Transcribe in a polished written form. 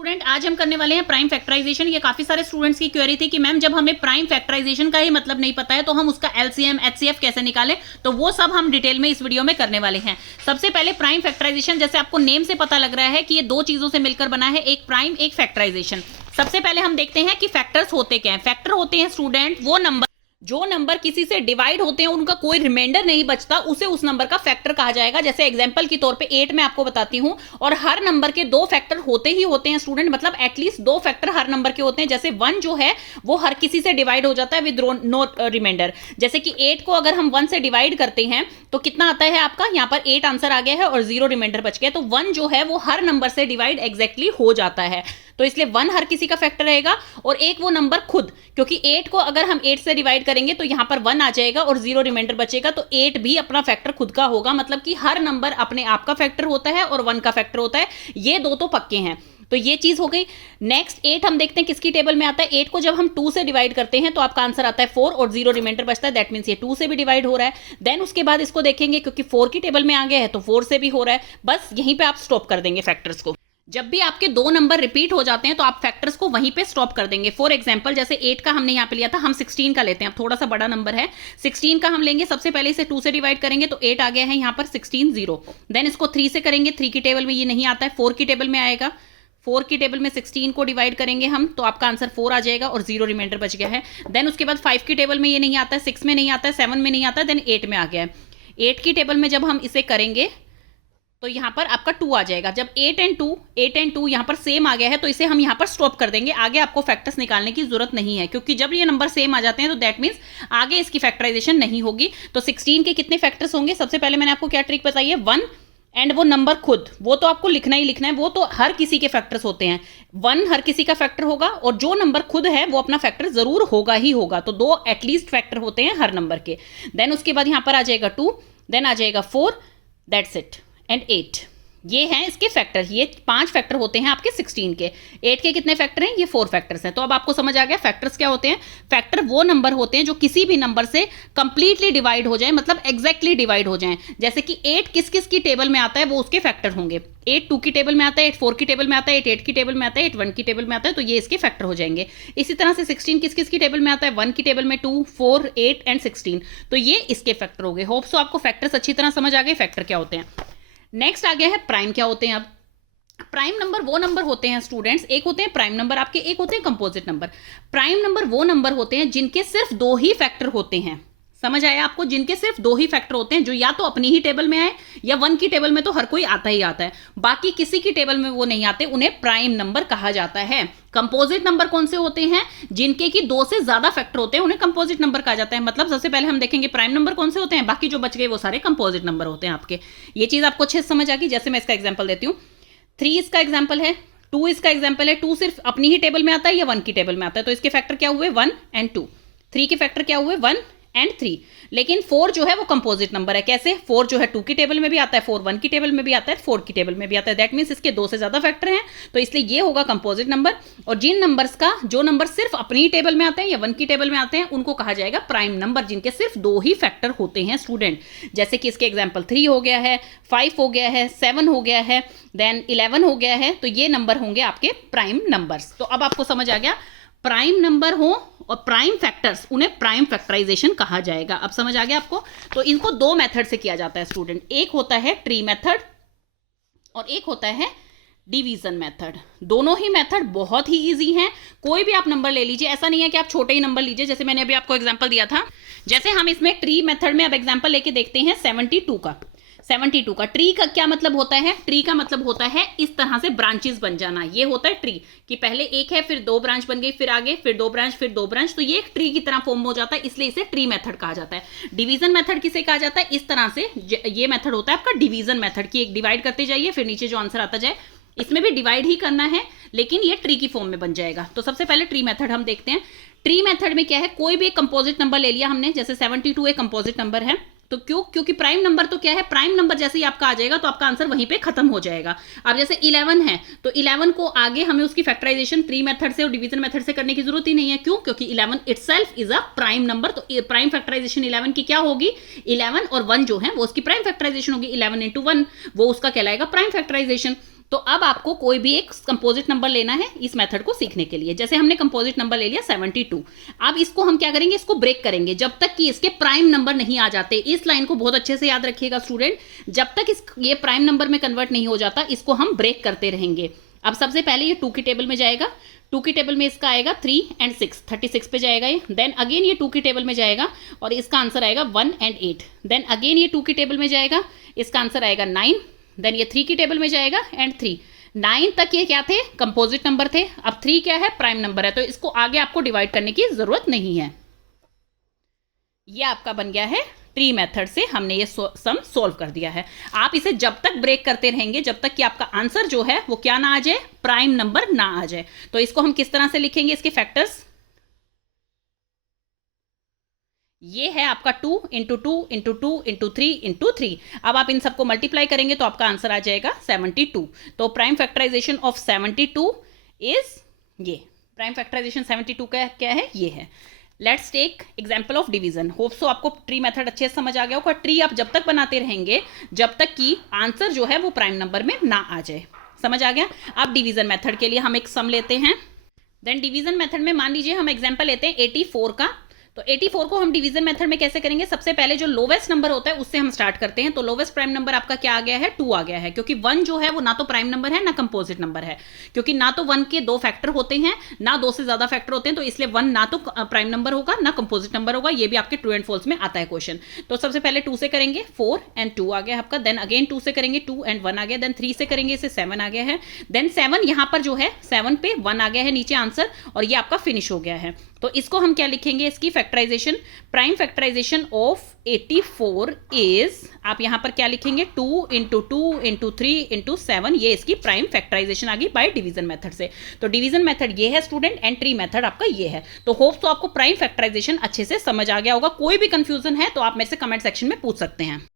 Student आज हम करने वाले हैं प्राइम फैक्टराइजेशन। ये काफी सारे स्टूडेंट्स की क्वेरी थी कि मैम जब हमें प्राइम फैक्टराइजेशन का ही मतलब नहीं पता है तो हम उसका एलसीएम एचसीएफ कैसे निकालें, तो वो सब हम डिटेल में इस वीडियो में करने वाले हैं। सबसे पहले प्राइम फैक्टराइजेशन, जैसे आपको नेम से पता लग रहा है कि ये दो चीजों से मिलकर बना है, एक प्राइम एक फैक्टराइजेशन। सबसे पहले हम देखते हैं कि फैक्टर्स होते क्या है। फैक्टर होते हैं स्टूडेंट वो नंबर जो नंबर किसी से डिवाइड होते हैं, उनका कोई रिमाइंडर नहीं बचता, उसे उस नंबर का फैक्टर कहा जाएगा। जैसे एग्जांपल के तौर पे 8 में आपको बताती हूं, और हर नंबर के दो फैक्टर होते ही होते हैं स्टूडेंट, मतलब एटलीस्ट दो फैक्टर हर नंबर के होते हैं। जैसे 1 जो है वो हर किसी से डिवाइड हो जाता है विद नो रिमाइंडर। जैसे कि 8 को अगर हम 1 से डिवाइड करते हैं तो कितना आता है आपका, यहां पर 8 आंसर आ गया है और 0 रिमाइंडर बच गया, तो 1 जो है वो हर नंबर से डिवाइड एग्जैक्टली हो जाता है। तो इसलिए 1 हर किसी का फैक्टर रहेगा, और एक वो नंबर खुद, क्योंकि 8 को अगर हम 8 से डिवाइड करेंगे तो यहां पर 1 आ जाएगा और 0 रिमाइंडर बचेगा, तो 8 भी अपना फैक्टर खुद का होगा। मतलब कि हर नंबर अपने आप का फैक्टर होता है और 1 का फैक्टर होता है। ये दो तो पक्के हैं, तो ये चीज हो गई। नेक्स्ट 8 हम देखते हैं किसकी टेबल में आता है। 8 को जब हम 2 से डिवाइड करते हैं तो आपका आंसर आता है 4 और 0 रिमाइंडर बचता है, दैट मींस ये 2 से भी डिवाइड हो रहा है। देन उसके बाद इसको देखेंगे, क्योंकि 4 की टेबल में आ गया है तो 4 से भी हो रहा है। बस यहीं पे आप स्टॉप कर देंगे फैक्टर्स को। जब भी आपके दो नंबर रिपीट हो जाते हैं तो आप फैक्टर्स को वहीं पे स्टॉप कर देंगे। फॉर एग्जांपल जैसे 8 का हमने यहाँ पे लिया था, हम 16 का लेते हैं। अब थोड़ा सा बड़ा नंबर है, 16 का हम लेंगे। सबसे पहले इसे 2 से डिवाइड करेंगे तो 8 आ गया है यहाँ पर 16 0। देन इसको 3 से करेंगे, 3 की टेबल में ये नहीं आता है, 4 की टेबल में आएगा। 4 की टेबल में 16 को डिवाइड करेंगे हम तो आपका आंसर 4 आ जाएगा और 0 रिमाइंडर बच गया है। देन उसके बाद 5 की टेबल में ये नहीं आता है, 6 में नहीं आता है, 7 में नहीं आता है, देन 8 में आ गया है। 8 की टेबल में जब हम इसे करेंगे तो यहां पर आपका 2 आ जाएगा। जब 8 एंड 2 यहां पर सेम आ गया है तो इसे हम यहां पर स्टॉप कर देंगे। आगे आपको फैक्टर्स निकालने की जरूरत नहीं है, क्योंकि जब ये नंबर सेम आ जाते हैं तो दैट मींस आगे इसकी फैक्टराइजेशन नहीं होगी। तो 16 के कितने फैक्टर्स होंगे, सबसे पहले मैंने आपको क्या ट्रिक बताई है, 1 एंड वो नंबर खुद, वो तो आपको लिखना ही लिखना है, वो तो हर किसी के फैक्टर्स होते हैं। 1 हर किसी का फैक्टर होगा और जो नंबर खुद है वो अपना फैक्टर जरूर होगा ही होगा। तो 2 एटलीस्ट फैक्टर होते हैं हर नंबर के। देन उसके बाद यहां पर आ जाएगा 2, देन आ जाएगा 4, दैट्स इट, एंड 8। ये हैं इसके फैक्टर। ये 5 फैक्टर होते हैं आपके 16 के। 8 के कितने फैक्टर हैं, ये 4 फैक्टर्स हैं। तो अब आपको समझ आ गया फैक्टर्स क्या होते हैं। फैक्टर वो नंबर होते हैं जो किसी भी नंबर से कंप्लीटली डिवाइड हो जाए, मतलब एग्जैक्टली डिवाइड हो जाएं। जैसे कि 8 किस किस की टेबल में आता है वो उसके फैक्टर होंगे। 8 2 की टेबल में आता है, 8 4 की टेबल में आता है, 8 8 की टेबल में आता है, 8 1 की टेबल में आता है, तो ये इसके फैक्टर हो जाएंगे। इसी तरह से 16 किस किस की टेबल में आता है, 1 की टेबल में 2 4 8 एंड 16, तो ये इसके फैक्टर हो गए। होप सो आपको फैक्टर्स अच्छी तरह समझ आ गए फैक्टर क्या होते हैं। नेक्स्ट आ गया है प्राइम क्या होते हैं। अब प्राइम नंबर वो नंबर होते हैं स्टूडेंट्स, एक होते हैं प्राइम नंबर आपके, एक होते हैं कंपोजिट नंबर। प्राइम नंबर वो नंबर होते हैं जिनके सिर्फ 2 ही फैक्टर होते हैं। समझ आया आपको, जिनके सिर्फ 2 ही फैक्टर होते हैं, जो या तो अपनी ही टेबल में आए या 1 की टेबल में तो हर कोई आता ही आता है, बाकी किसी की टेबल में वो नहीं आते, उन्हें प्राइम नंबर कहा जाता है। कंपोजिट नंबर कौन से होते हैं, जिनके की 2 से ज्यादा फैक्टर होते हैं, उन्हें कंपोजिट नंबर कहा जाता है। मतलब सबसे पहले हम देखेंगे प्राइम नंबर कौन से होते हैं, बाकी जो बच गए वो सारे कंपोजिट नंबर होते हैं आपके। ये चीज आपको अच्छे से समझ आ गई। जैसे मैं इसका एग्जाम्पल देती हूँ, 3 इसका एग्जाम्पल है, 2 इसका एग्जाम्पल है। 2 सिर्फ अपनी ही टेबल में आता है या 1 की टेबल में आता है, तो इसके फैक्टर क्या हुए, 1 एंड 2। 3 के फैक्टर क्या हुए, 1 एंड 3। लेकिन 4 जो है वो कंपोजिट नंबर है। कैसे, 4 जो है 2 की टेबल में भी आता है, 4 1 की टेबल में भी आता है, 4 की टेबल में भी आता है, दैट मींस इसके 2 से ज्यादा फैक्टर हैं, तो इसलिए ये होगा कंपोजिट नंबर। और जिन नंबर्स का जो नंबर सिर्फ अपनी ही टेबल में आते हैं या 1 की टेबल में आते हैं, उनको कहा जाएगा प्राइम नंबर, जिनके सिर्फ 2 ही फैक्टर होते हैं स्टूडेंट। जैसे कि इसके एग्जाम्पल 3 हो गया है, 5 हो गया है, 7 हो गया है, देन 11 हो गया है, तो ये नंबर होंगे आपके प्राइम नंबर्स। तो अब आपको समझ आ गया, प्राइम नंबर हो और प्राइम फैक्टर्स, उन्हें प्राइम फैक्टराइजेशन कहा जाएगा। अब समझ आ गया आपको। तो इनको 2 मेथड से किया जाता है स्टूडेंट, एक होता है ट्री मेथड और एक होता है डिवीजन मेथड। दोनों ही मेथड बहुत ही इजी हैं। कोई भी आप नंबर ले लीजिए, ऐसा नहीं है कि आप छोटे ही नंबर लीजिए। जैसे मैंने अभी आपको एग्जांपल दिया था, जैसे हम इसमें ट्री मेथड में अब एग्जांपल लेके देखते हैं 72 का। 72 का ट्री का क्या मतलब होता है, ट्री का मतलब होता है इस तरह से ब्रांचेस बन जाना। ये होता है ट्री कि पहले एक है, फिर 2 ब्रांच बन गई, फिर आगे फिर 2 ब्रांच, फिर 2 ब्रांच, तो ये एक ट्री की तरह फॉर्म हो जाता है, इसलिए इसे ट्री मेथड कहा जाता है। डिवीजन मेथड किसे कहा जाता है, इस तरह से ये मेथड होता है आपका डिवीजन मेथड की, एक डिवाइड करते जाइए फिर नीचे जो आंसर आता जाए, इसमें भी डिवाइड ही करना है लेकिन ये ट्री की फॉर्म में बन जाएगा। तो सबसे पहले ट्री मेथड हम देखते हैं। ट्री मेथड में क्या है, कोई भी एक कंपोजिट नंबर ले लिया हमने, जैसे 72 एक कंपोजिट नंबर है, तो क्योंकि प्राइम नंबर तो क्या है, प्राइम नंबर जैसे ही आपका आ जाएगा तो आपका आंसर वहीं पे खत्म हो जाएगा। अब जैसे 11 है तो 11 को आगे हमें उसकी फैक्टराइजेशन ट्री मेथड से और डिवीजन मेथड से करने की जरूरत ही नहीं है। क्यों, क्योंकि 11 itself is a prime number. तो प्राइम फैक्टराइजेशन 11 की क्या होगी, 11 और 1 जो है वो उसकी प्राइम फैक्टराइजेशन होगी। 11 into 1 वो उसका कहलाएगा प्राइम फैक्टराइजेशन। तो अब आपको कोई भी एक कंपोजिट नंबर लेना है इस मेथड को सीखने के लिए। जैसे हमने कंपोजिट नंबर ले लिया 72। अब इसको हम क्या करेंगे, इसको ब्रेक करेंगे जब तक कि इसके प्राइम नंबर नहीं आ जाते। इस लाइन को बहुत अच्छे से याद रखिएगा स्टूडेंट, जब तक ये प्राइम नंबर में कन्वर्ट नहीं हो जाता इसको हम ब्रेक करते रहेंगे। अब सबसे पहले ये 2 की टेबल में जाएगा, 2 की टेबल में इसका आएगा 3 and 6, 36 पे जाएगा ये। देन अगेन ये 2 की टेबल में जाएगा और इसका आंसर आएगा 1 and 8। देन अगेन ये 2 की टेबल में जाएगा, इसका आंसर आएगा 9। देन ये 3 की टेबल में जाएगा एंड 3। 9 तक ये क्या थे, कंपोजिट नंबर थे। अब 3 क्या है, प्राइम नंबर है, तो इसको आगे आपको डिवाइड करने की जरूरत नहीं है। ये आपका बन गया है ट्री मेथड से हमने ये सम सोल्व कर दिया है। आप इसे जब तक ब्रेक करते रहेंगे जब तक कि आपका आंसर जो है वो क्या ना आ जाए, प्राइम नंबर ना आ जाए। तो इसको हम किस तरह से लिखेंगे, इसके फैक्टर्स, ये है आपका 2 इंटू 2 इंटू 2 इंटू 3 इंटू 3। अब आप इन सबको मल्टीप्लाई करेंगे तो आपका आंसर आ जाएगा 72। तो प्राइम फैक्टराइजेशन ऑफ 72 इज ये, प्राइम फैक्टराइजेशन 72 का क्या है, ये है। Let's take example of division. Hope so आपको ट्री मेथड अच्छे से समझ आ गया होगा। ट्री आप जब तक बनाते रहेंगे जब तक कि आंसर जो है वो प्राइम नंबर में ना आ जाए। समझ आ गया। अब डिवीजन मेथड के लिए हम एक सम लेते हैं। देन डिवीजन मेथड में मान लीजिए हम एग्जाम्पल लेते हैं 84 का। तो 84 को हम डिवीजन मेथड में कैसे करेंगे, सबसे पहले जो लोवेस्ट नंबर होता है उससे हम स्टार्ट करते हैं। तो लोवेस्ट प्राइम नंबर आपका क्या आ गया है, 2 आ गया है, क्योंकि 1 जो है वो ना तो प्राइम नंबर है ना कंपोजिट नंबर है, क्योंकि ना तो 1 के 2 फैक्टर होते हैं ना 2 से ज्यादा फैक्टर होते हैं। तो इसलिए 1 ना तो प्राइम नंबर होगा ना कंपोजिट नंबर होगा। ये भी आपके ट्रू एंड फॉल्स में आता है क्वेश्चन। तो सबसे पहले 2 से करेंगे, 4 and 2 आ गया आपका। देन अगेन 2 से करेंगे, 2 and 1 आ गया। देन 3 से करेंगे, इसे 7 आ गया है। देन 7 यहां पर जो है 7 पे 1 आ गया है नीचे आंसर, और ये आपका फिनिश हो गया है। तो इसको हम क्या लिखेंगे, इसकी factorisation, prime factorisation of 84 is, आप यहां पर क्या लिखेंगे, 2 इंटू 2 इंटू 3 इंटू 7। ये इसकी प्राइम फैक्टराइजेशन आ गई बाय डिवीजन मेथड से। तो डिवीजन मेथड ये है स्टूडेंट, एंड ट्री मेथड आपका ये है। तो होप तो आपको प्राइम फैक्टराइजेशन अच्छे से समझ आ गया होगा। कोई भी कंफ्यूजन है तो आप मेरे से कमेंट सेक्शन में पूछ सकते हैं।